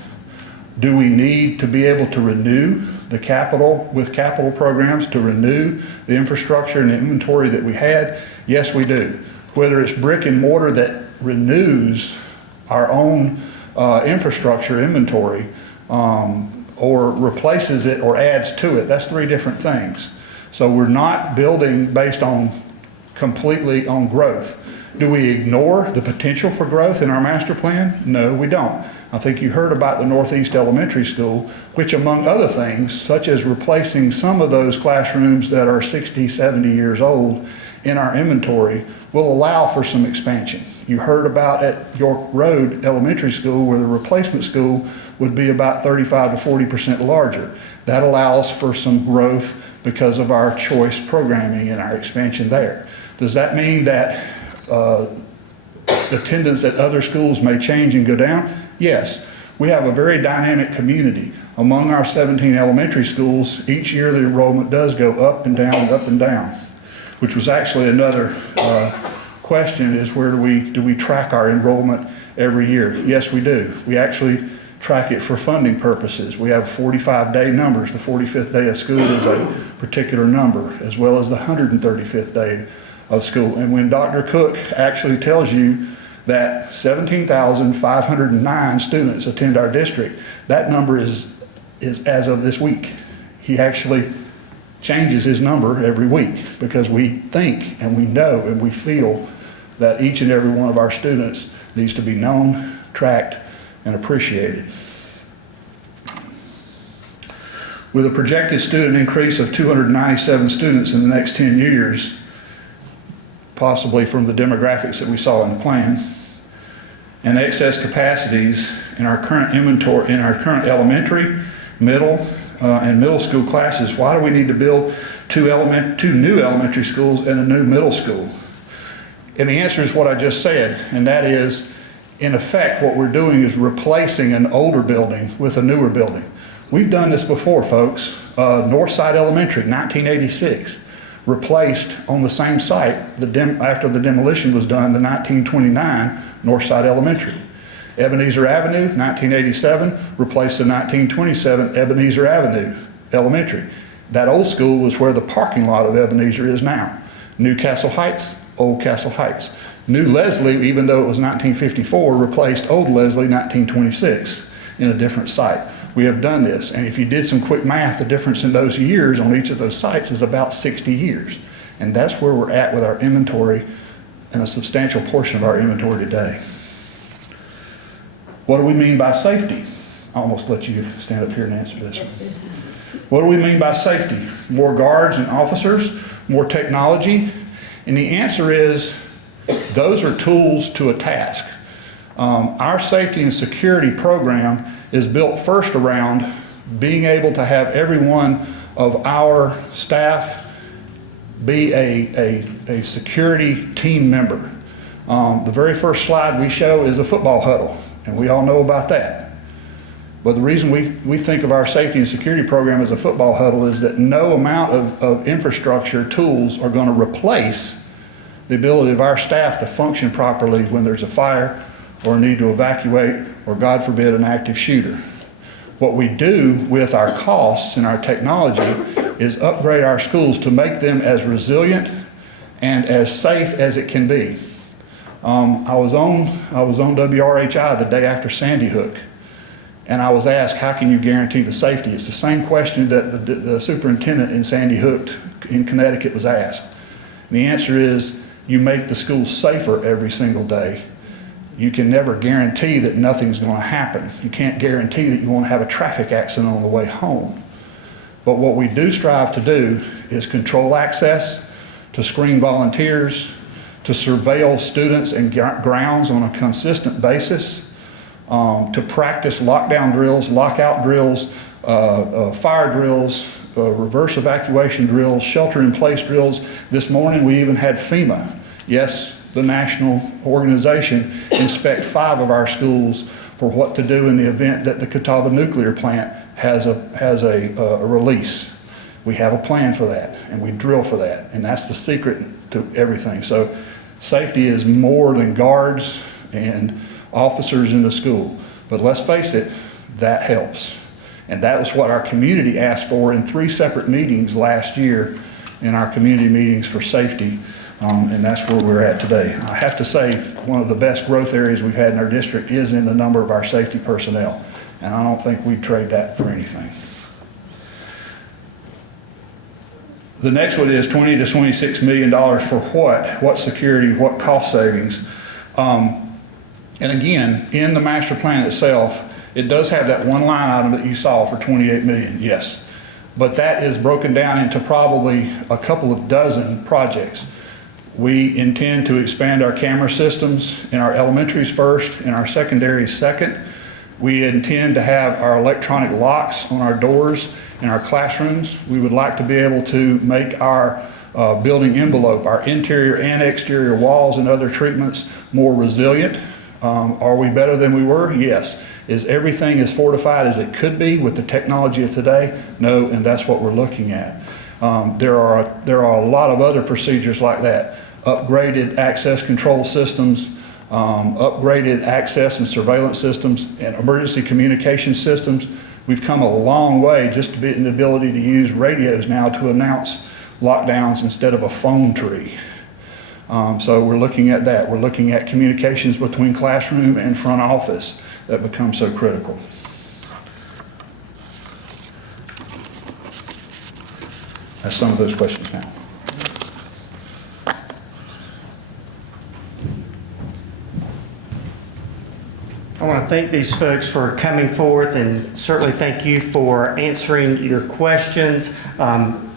Do we need to be able to renew the capital with capital programs, to renew the infrastructure and the inventory that we had? Yes, we do. Whether it's brick and mortar that renews our own infrastructure inventory or replaces it or adds to it, that's 3 different things. So we're not building based on completely on growth. Do we ignore the potential for growth in our master plan? No, we don't. I think you heard about the Northeast Elementary School, which among other things, such as replacing some of those classrooms that are 60, 70 years old in our inventory, will allow for some expansion. You heard about at York Road Elementary School, where the replacement school would be about 35 to 40% larger. That allows for some growth because of our choice programming and our expansion there. Does that mean that attendance at other schools may change and go down? Yes. We have a very dynamic community. Among our 17 elementary schools, each year the enrollment does go up and down, which was actually another question, is where do we track our enrollment every year? Yes, we do. We actually track it for funding purposes. We have 45-day numbers. The 45th day of school is a particular number, as well as the 135th day of school. And when Dr. Cook actually tells you that 17,509 students attend our district, that number is as of this week. He actually changes his number every week, because we think and we know and we feel that each and every one of our students needs to be known, tracked, and appreciated. With a projected student increase of 297 students in the next 10 years, possibly from the demographics that we saw in the plan, and excess capacities in our current inventory, in our current elementary, middle, and middle school classes, why do we need to build two new elementary schools and a new middle school? And the answer is what I just said, and that is, in effect, what we're doing is replacing an older building with a newer building. We've done this before, folks. Northside Elementary, 1986. Replaced on the same site after the demolition was done, the 1929 Northside Elementary. Ebenezer Avenue, 1987, replaced the 1927 Ebenezer Avenue Elementary. That old school was where the parking lot of Ebenezer is now. New Castle Heights, Old Castle Heights. New Leslie, even though it was 1954, replaced Old Leslie 1926 in a different site. We have done this, and if you did some quick math, the difference in those years on each of those sites is about 60 years. And that's where we're at with our inventory, and a substantial portion of our inventory today. What do we mean by safety? I almost let you stand up here and answer this one. What do we mean by safety? More guards and officers, more technology? And the answer is, those are tools to a task. Our safety and security program is built first around being able to have every one of our staff be a security team member. The very first slide we show is a football huddle, and we all know about that. But the reason we think of our safety and security program as a football huddle is that no amount of infrastructure tools are going to replace the ability of our staff to function properly when there's a fire or a need to evacuate or, God forbid, an active shooter. What we do with our costs and our technology is upgrade our schools to make them as resilient and as safe as it can be. I was on WRHI the day after Sandy Hook, and I was asked, how can you guarantee the safety? It's the same question that the superintendent in Sandy Hook in Connecticut was asked. And the answer is, you make the schools safer every single day. You can never guarantee that nothing's going to happen. You can't guarantee that you won't have a traffic accident on the way home. But what we do strive to do is control access, to screen volunteers, to surveil students and grounds on a consistent basis, to practice lockdown drills, lockout drills, fire drills, reverse evacuation drills, shelter-in-place drills. This morning we even had FEMA, yes, the national organization, inspect 5 of our schools for what to do in the event that the Catawba nuclear plant has a release. We have a plan for that, and we drill for that, and that's the secret to everything. So safety is more than guards and officers in the school. But let's face it, that helps. And that was what our community asked for in 3 separate meetings last year in our community meetings for safety. And that's where we're at today. I have to say, one of the best growth areas we've had in our district is in the number of our safety personnel. And I don't think we'd trade that for anything. The next one is $20 to $26 million for what? What security, what cost savings? And again, in the master plan itself, it does have that one line item that you saw for $28 million, yes. But that is broken down into probably a couple of dozen projects. We intend to expand our camera systems in our elementaries first and our secondaries second. We intend to have our electronic locks on our doors in our classrooms. We would like to be able to make our building envelope, our interior and exterior walls and other treatments more resilient. Are we better than we were? Yes. Is everything as fortified as it could be with the technology of today? No, and that's what we're looking at. There are a lot of other procedures like that. Upgraded access control systems, upgraded access and surveillance systems, and emergency communication systems. We've come a long way just to be in the ability to use radios now to announce lockdowns instead of a phone tree. So we're looking at that. We're looking at communications between classroom and front office that become so critical. That's some of those questions now. I want to thank these folks for coming forth, and certainly thank you for answering your questions.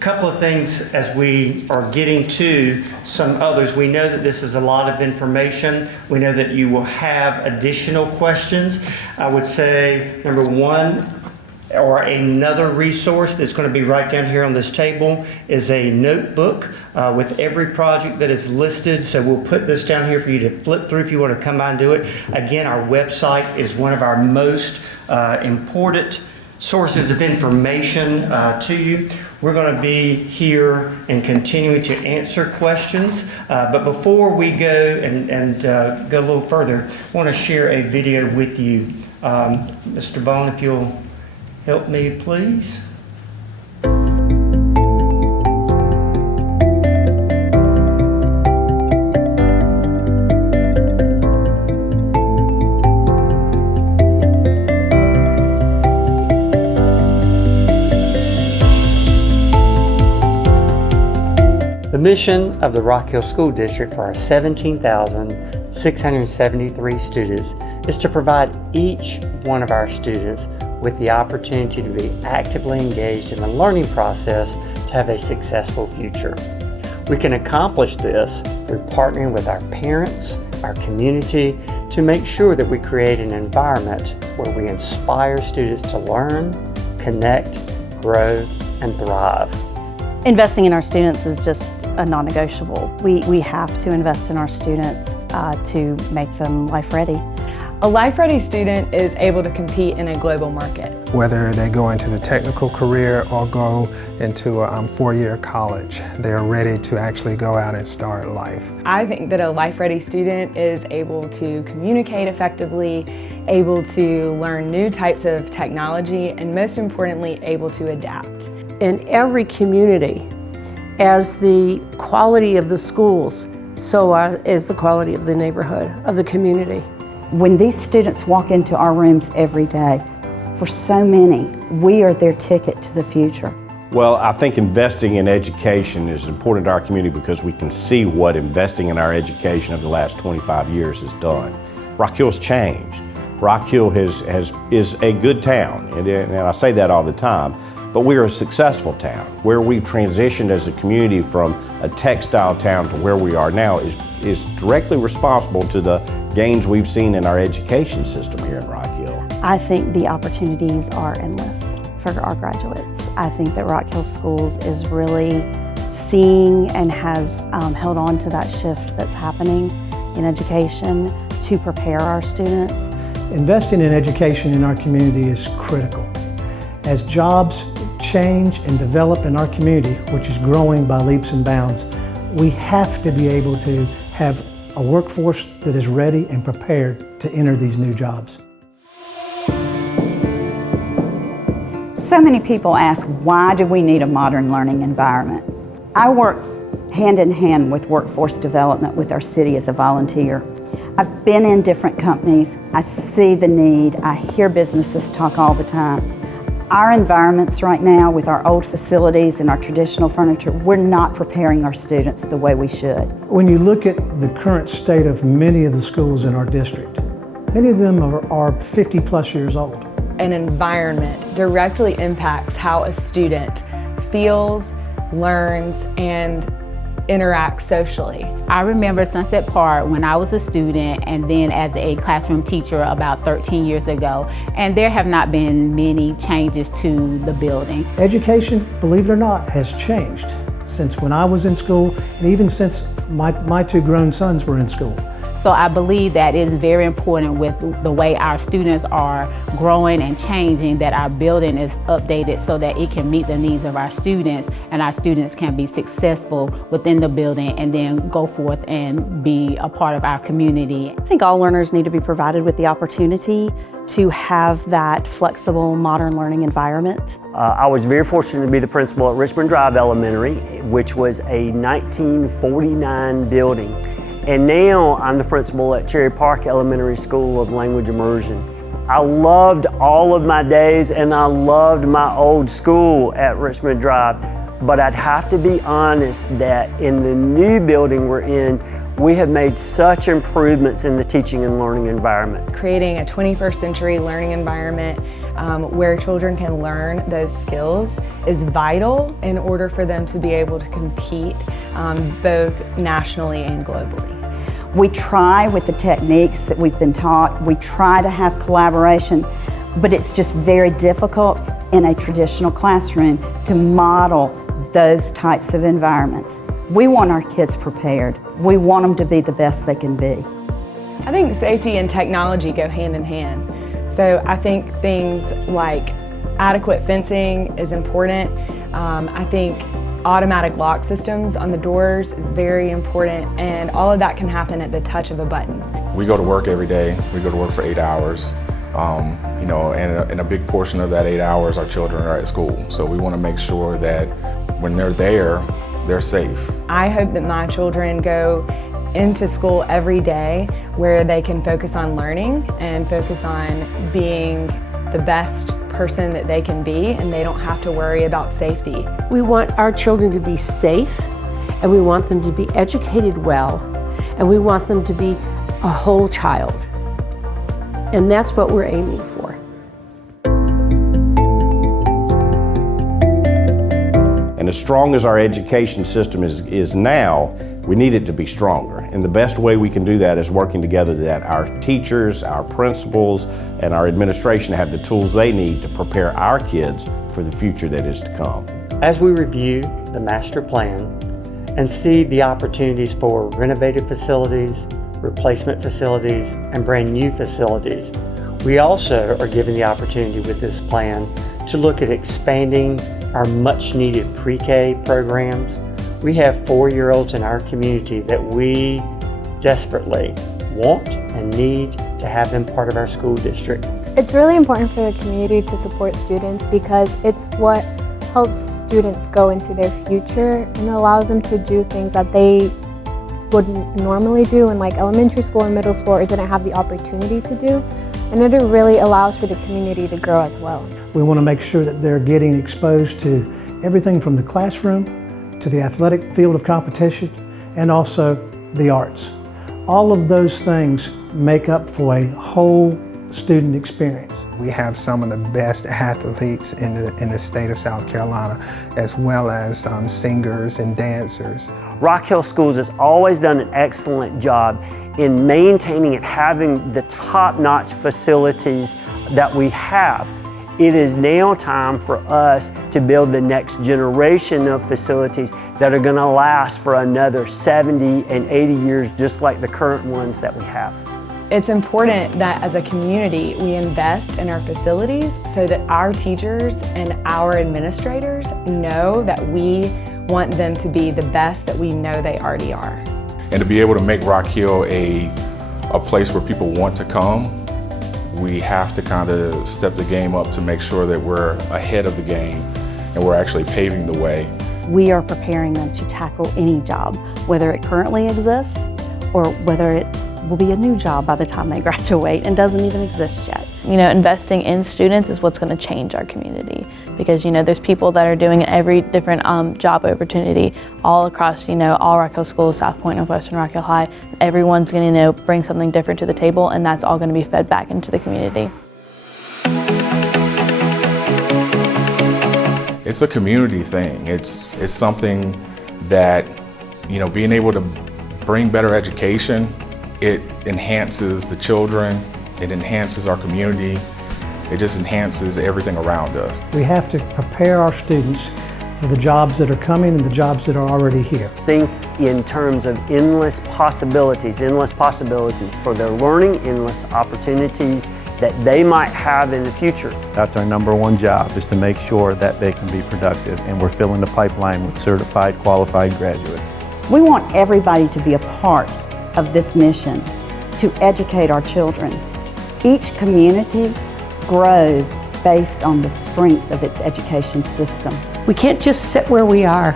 Couple of things as we are getting to some others. We know that this is a lot of information. We know that you will have additional questions. I would say, number one, or another resource that's going to be right down here on this table is a notebook with every project that is listed. So we'll put this down here for you to flip through if you want to come by and do it. Again, our website is one of our most important sources of information to you. We're going to be here and continuing to answer questions. But before we go and go a little further, I want to share a video with you. Mr. Vaughn, if you'll help me, please. The mission of the Rock Hill School District for our 17,000 673 students is to provide each one of our students with the opportunity to be actively engaged in the learning process to have a successful future. We can accomplish this through partnering with our parents, our community, to make sure that we create an environment where we inspire students to learn, connect, grow, and thrive. Investing in our students is just a non-negotiable. We have to invest in our students to make them life ready. A life-ready student is able to compete in a global market. Whether they go into the technical career or go into a four-year college, they're ready to actually go out and start life. I think that a life-ready student is able to communicate effectively, able to learn new types of technology, and most importantly, able to adapt. In every community, as the quality of the schools, so is the quality of the neighborhood, of the community. When these students walk into our rooms every day, for so many, we are their ticket to the future. Well, I think investing in education is important to our community because we can see what investing in our education over the last 25 years has done. Rock Hill's changed. Rock Hill is a good town, and I say that all the time, but we're a successful town. Where we've transitioned as a community from a textile town to where we are now is directly responsible to the gains we've seen in our education system here in Rock Hill. I think the opportunities are endless for our graduates. I think that Rock Hill Schools is really seeing and has held on to that shift that's happening in education to prepare our students. Investing in education in our community is critical. As jobs change and develop in our community, which is growing by leaps and bounds, we have to be able to have a workforce that is ready and prepared to enter these new jobs. So many people ask, why do we need a modern learning environment? I work hand in hand with workforce development with our city as a volunteer. I've been in different companies, I see the need, I hear businesses talk all the time. Our environments right now with our old facilities and our traditional furniture, we're not preparing our students the way we should. When you look at the current state of many of the schools in our district, many of them are 50 plus years old. An environment directly impacts how a student feels, learns, and interacts socially. I remember Sunset Park when I was a student and then as a classroom teacher about 13 years ago, and there have not been many changes to the building. Education, believe it or not, has changed since when I was in school and even since my two grown sons were in school. So I believe that it is very important with the way our students are growing and changing that our building is updated so that it can meet the needs of our students and our students can be successful within the building and then go forth and be a part of our community. I think all learners need to be provided with the opportunity to have that flexible, modern learning environment. I was very fortunate to be the principal at Richmond Drive Elementary, which was a 1949 building. And now I'm the principal at Cherry Park Elementary School of Language Immersion. I loved all of my days and I loved my old school at Richmond Drive, but I'd have to be honest that in the new building we're in, we have made such improvements in the teaching and learning environment. Creating a 21st century learning environment where children can learn those skills is vital in order for them to be able to compete both nationally and globally. We try with the techniques that we've been taught, we try to have collaboration, but it's just very difficult in a traditional classroom to model those types of environments. We want our kids prepared. We want them to be the best they can be. I think safety and technology go hand in hand. So I think things like adequate fencing is important. I think automatic lock systems on the doors is very important, and all of that can happen at the touch of a button. We go to work every day. We go to work for 8 hours. And a big portion of that 8 hours, our children are at school. So we want to make sure that when they're there, they're safe. I hope that my children go into school every day where they can focus on learning and focus on being the best person that they can be, and they don't have to worry about safety. We want our children to be safe, and we want them to be educated well, and we want them to be a whole child. And that's what we're aiming for. And as strong as our education system is now, we need it to be stronger. And the best way we can do that is working together that our teachers, our principals, and our administration have the tools they need to prepare our kids for the future that is to come. As we review the master plan and see the opportunities for renovated facilities, replacement facilities, and brand new facilities, we also are given the opportunity with this plan to look at expanding our much needed pre-K programs. We have 4-year-olds in our community that we desperately want and need to have them part of our school district. It's really important for the community to support students because it's what helps students go into their future and allows them to do things that they wouldn't normally do in like elementary school or middle school or didn't have the opportunity to do. And it really allows for the community to grow as well. We want to make sure that they're getting exposed to everything from the classroom to the athletic field of competition and also the arts. All of those things make up for a whole student experience. We have some of the best athletes in the state of South Carolina, as well as singers and dancers. Rock Hill Schools has always done an excellent job in maintaining and having the top-notch facilities that we have. It is now time for us to build the next generation of facilities that are going to last for another 70 and 80 years, just like the current ones that we have. It's important that as a community we invest in our facilities so that our teachers and our administrators know that we want them to be the best that we know they already are. And to be able to make Rock Hill a place where people want to come, we have to kind of step the game up to make sure that we're ahead of the game and we're actually paving the way. We are preparing them to tackle any job, whether it currently exists or whether it will be a new job by the time they graduate and doesn't even exist yet. You know, investing in students is what's going to change our community because, you know, there's people that are doing every different job opportunity all across, you know, all Rock Hill schools, South Point, Northwestern, Rock Hill High. Everyone's going to, you know, bring something different to the table, and that's all going to be fed back into the community. It's a community thing. It's something that, you know, being able to bring better education, it enhances the children, it enhances our community, it just enhances everything around us. We have to prepare our students for the jobs that are coming and the jobs that are already here. Think in terms of endless possibilities for their learning, endless opportunities that they might have in the future. That's our #1 job, is to make sure that they can be productive, and we're filling the pipeline with certified, qualified graduates. We want everybody to be a part of this mission to educate our children. Each community grows based on the strength of its education system. We can't just sit where we are.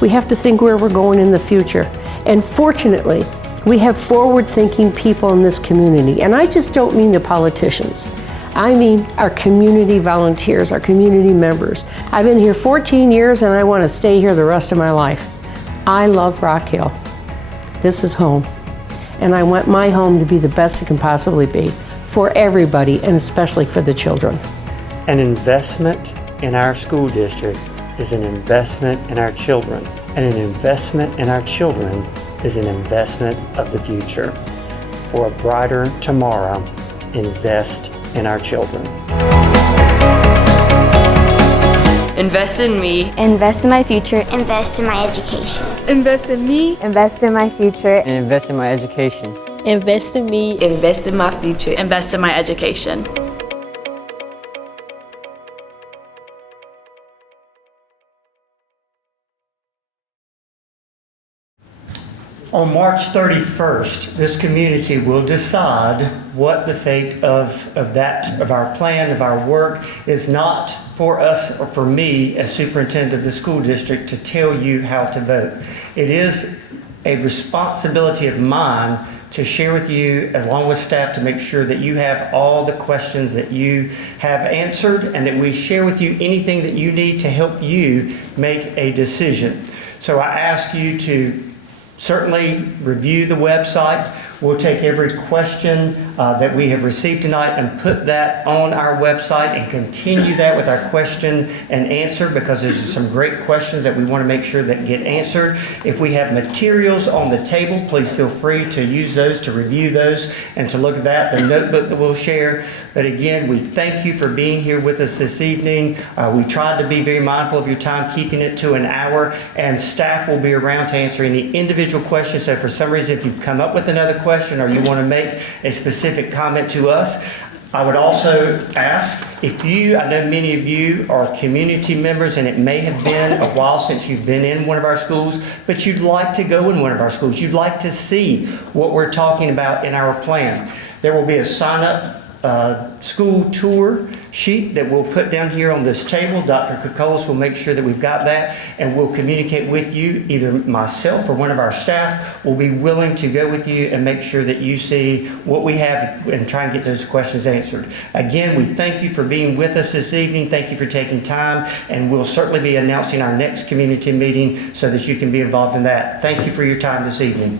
We have to think where we're going in the future. And fortunately, we have forward-thinking people in this community. And I just don't mean the politicians. I mean our community volunteers, our community members. I've been here 14 years and I want to stay here the rest of my life. I love Rock Hill. This is home. And I want my home to be the best it can possibly be for everybody, and especially for the children. An investment in our school district is an investment in our children, and an investment in our children is an investment of the future. For a brighter tomorrow, invest in our children. Invest in me. Invest in my future. Invest in my education. Invest in me. Invest in my future. And invest in my education. Invest in me. Invest in my future. Invest in my education. On March 31st, this community will decide what the fate of our plan, of our work, is. Not for us or for me as superintendent of the school district to tell you how to vote. It is a responsibility of mine to share with you, along with staff, to make sure that you have all the questions that you have answered and that we share with you anything that you need to help you make a decision. So I ask you to certainly review the website. We'll take every question that we have received tonight and put that on our website and continue that with our question and answer, because there's some great questions that we want to make sure that get answered. If we have materials on the table, please feel free to use those, to review those, and to look at that, the notebook that we'll share. But again, we thank you for being here with us this evening. We tried to be very mindful of your time, keeping it to an hour, and staff will be around to answer any individual questions. So for some reason, if you've come up with another question or you want to make a specific comment to us, I would also ask if you, I know many of you are community members, and it may have been a while since you've been in one of our schools, but you'd like to go in one of our schools. You'd like to see what we're talking about in our plan. There will be a sign-up school tour sheet that we'll put down here on this table. Dr. Kokolas will make sure that we've got that, and we'll communicate with you. Either myself or one of our staff will be willing to go with you and make sure that you see what we have and try and get those questions answered. Again, we thank you for being with us this evening. Thank you for taking time, and we'll certainly be announcing our next community meeting so that you can be involved in that. Thank you for your time this evening.